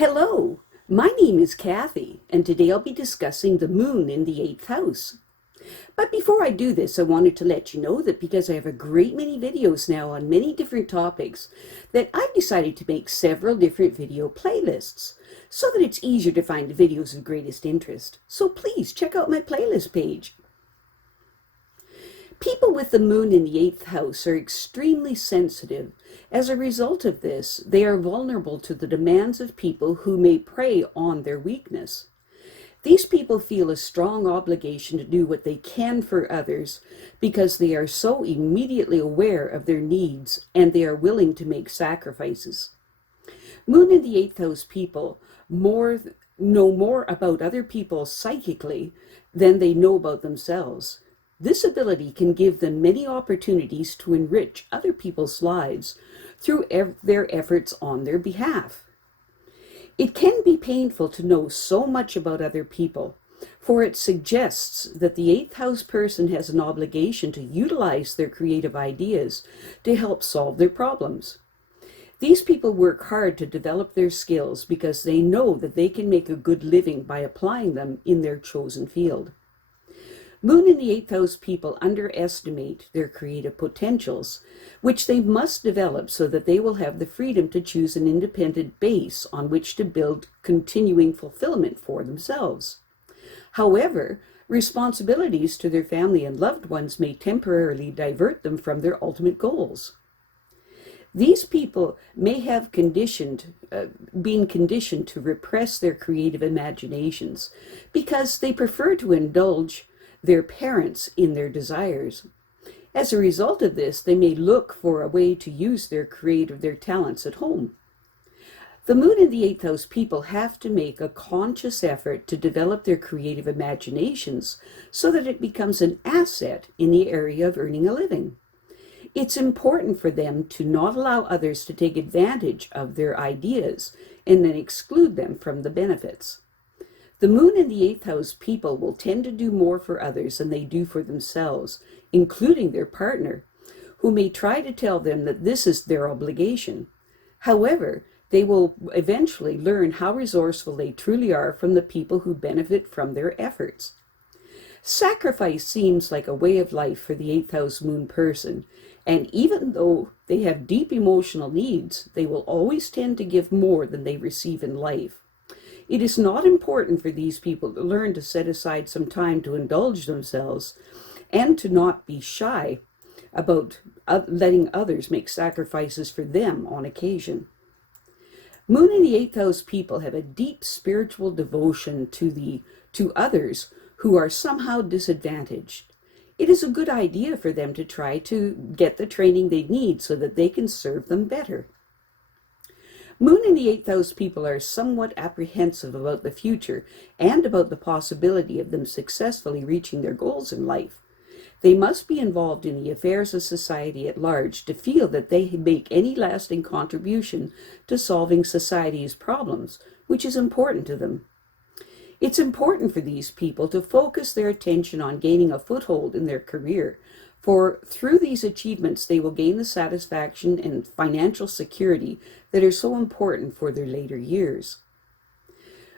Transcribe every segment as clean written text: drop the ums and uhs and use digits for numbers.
Hello, my name is Kathy, and today I'll be discussing the moon in the 8th house. But before I do this, I wanted to let you know that because I have a great many videos now on many different topics, that I've decided to make several different video playlists so that it's easier to find the videos of greatest interest. So please check out my playlist page. People with the moon in the 8th house are extremely sensitive. As a result of this, they are vulnerable to the demands of people who may prey on their weakness. These people feel a strong obligation to do what they can for others because they are so immediately aware of their needs and they are willing to make sacrifices. Moon in the 8th house people know more about other people psychically than they know about themselves. This ability can give them many opportunities to enrich other people's lives through their efforts on their behalf. It can be painful to know so much about other people, for it suggests that the 8th house person has an obligation to utilize their creative ideas to help solve their problems. These people work hard to develop their skills because they know that they can make a good living by applying them in their chosen field. Moon in the 8th house people underestimate their creative potentials, which they must develop so that they will have the freedom to choose an independent base on which to build continuing fulfillment for themselves. However, responsibilities to their family and loved ones may temporarily divert them from their ultimate goals. These people may have been conditioned to repress their creative imaginations because they prefer to indulge their parents in their desires. As a result of this, they may look for a way to use their talents at home. The moon in the 8th house people have to make a conscious effort to develop their creative imaginations so that it becomes an asset in the area of earning a living. It's important for them to not allow others to take advantage of their ideas and then exclude them from the benefits. The moon in the 8th house people will tend to do more for others than they do for themselves, including their partner, who may try to tell them that this is their obligation. However, they will eventually learn how resourceful they truly are from the people who benefit from their efforts. Sacrifice seems like a way of life for the 8th house moon person, and even though they have deep emotional needs, they will always tend to give more than they receive in life. It is not important for these people to learn to set aside some time to indulge themselves and to not be shy about letting others make sacrifices for them on occasion. Moon in the 8th house people have a deep spiritual devotion to others who are somehow disadvantaged. It is a good idea for them to try to get the training they need so that they can serve them better. Moon in the 8th house people are somewhat apprehensive about the future and about the possibility of them successfully reaching their goals in life. They must be involved in the affairs of society at large to feel that they make any lasting contribution to solving society's problems, which is important to them. It's important for these people to focus their attention on gaining a foothold in their career, for through these achievements they will gain the satisfaction and financial security that are so important for their later years.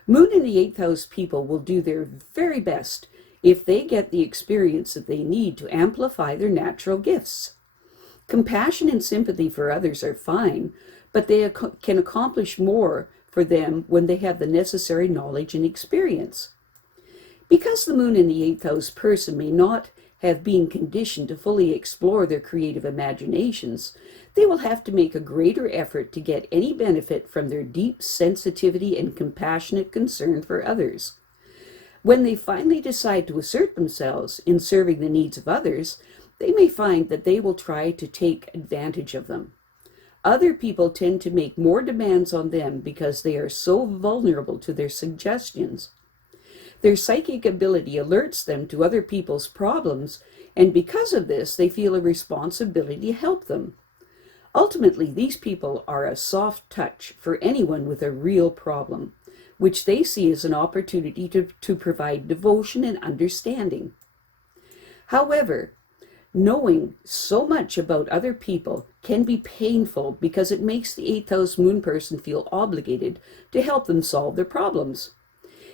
Moon in the 8th house people will do their very best if they get the experience that they need to amplify their natural gifts. Compassion and sympathy for others are fine, but they can accomplish more for them when they have the necessary knowledge and experience. Because the moon in the 8th house person may not have been conditioned to fully explore their creative imaginations, they will have to make a greater effort to get any benefit from their deep sensitivity and compassionate concern for others. When they finally decide to assert themselves in serving the needs of others, they may find that they will try to take advantage of them. Other people tend to make more demands on them because they are so vulnerable to their suggestions. Their psychic ability alerts them to other people's problems, and because of this, they feel a responsibility to help them. Ultimately, these people are a soft touch for anyone with a real problem, which they see as an opportunity to provide devotion and understanding. However, Knowing so much about other people can be painful because it makes the 8th house moon person feel obligated to help them solve their problems.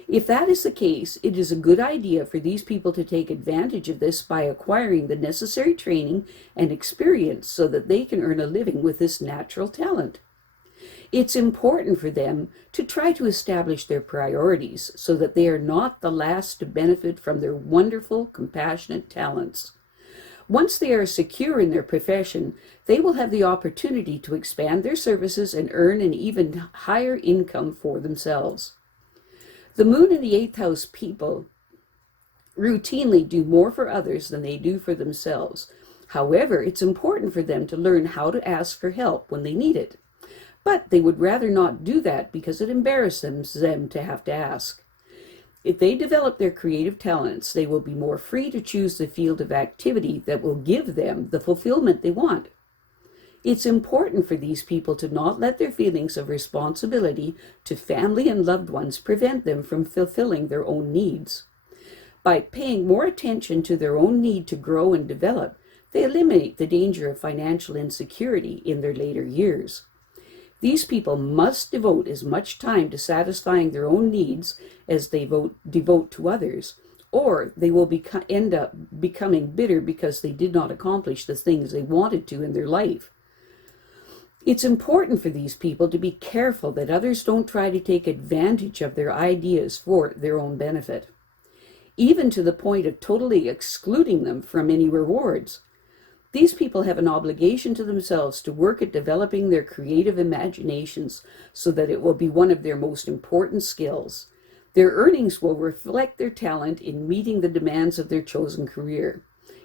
If that is the case, it is a good idea for these people to take advantage of this by acquiring the necessary training and experience so that they can earn a living with this natural talent. It's important for them to try to establish their priorities so that they are not the last to benefit from their wonderful, compassionate talents. Once they are secure in their profession, they will have the opportunity to expand their services and earn an even higher income for themselves. The moon in the 8th house people routinely do more for others than they do for themselves. However, it's important for them to learn how to ask for help when they need it. But they would rather not do that because it embarrasses them to have to ask. If they develop their creative talents, they will be more free to choose the field of activity that will give them the fulfillment they want. It's important for these people to not let their feelings of responsibility to family and loved ones prevent them from fulfilling their own needs. By paying more attention to their own need to grow and develop, they eliminate the danger of financial insecurity in their later years. These people must devote as much time to satisfying their own needs as they devote to others, or they will end up becoming bitter because they did not accomplish the things they wanted to in their life. It's important for these people to be careful that others don't try to take advantage of their ideas for their own benefit, even to the point of totally excluding them from any rewards. These people have an obligation to themselves to work at developing their creative imaginations so that it will be one of their most important skills. Their earnings will reflect their talent in meeting the demands of their chosen career.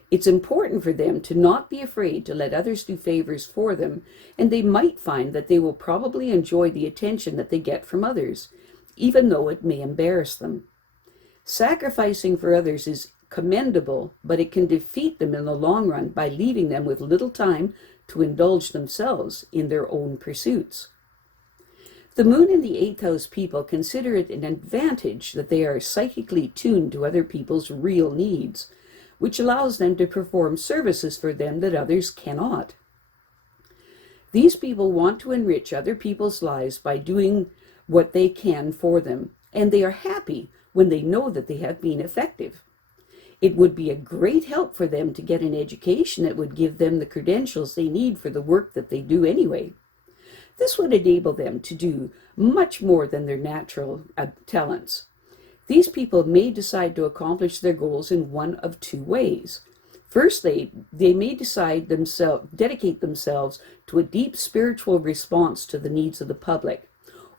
It's important for them to not be afraid to let others do favors for them, and they might find that they will probably enjoy the attention that they get from others, even though it may embarrass them. Sacrificing for others is commendable, but it can defeat them in the long run by leaving them with little time to indulge themselves in their own pursuits. The moon in the 8th house people consider it an advantage that they are psychically tuned to other people's real needs, which allows them to perform services for them that others cannot. These people want to enrich other people's lives by doing what they can for them, and they are happy when they know that they have been effective. It would be a great help for them to get an education that would give them the credentials they need for the work that they do anyway. This would enable them to do much more than their natural talents. These people may decide to accomplish their goals in one of two ways. First, they may dedicate themselves to a deep spiritual response to the needs of the public,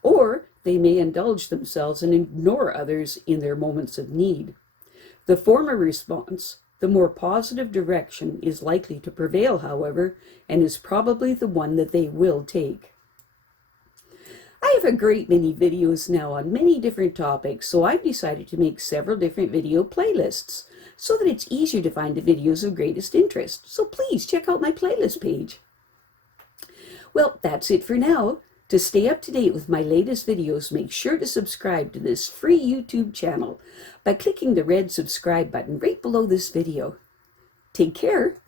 or they may indulge themselves and ignore others in their moments of need. The former response, the more positive direction, is likely to prevail, however, and is probably the one that they will take. I have a great many videos now on many different topics, so I've decided to make several different video playlists so that it's easier to find the videos of greatest interest. So please check out my playlist page. Well, that's it for now. To stay up to date with my latest videos, make sure to subscribe to this free YouTube channel by clicking the red subscribe button right below this video. Take care.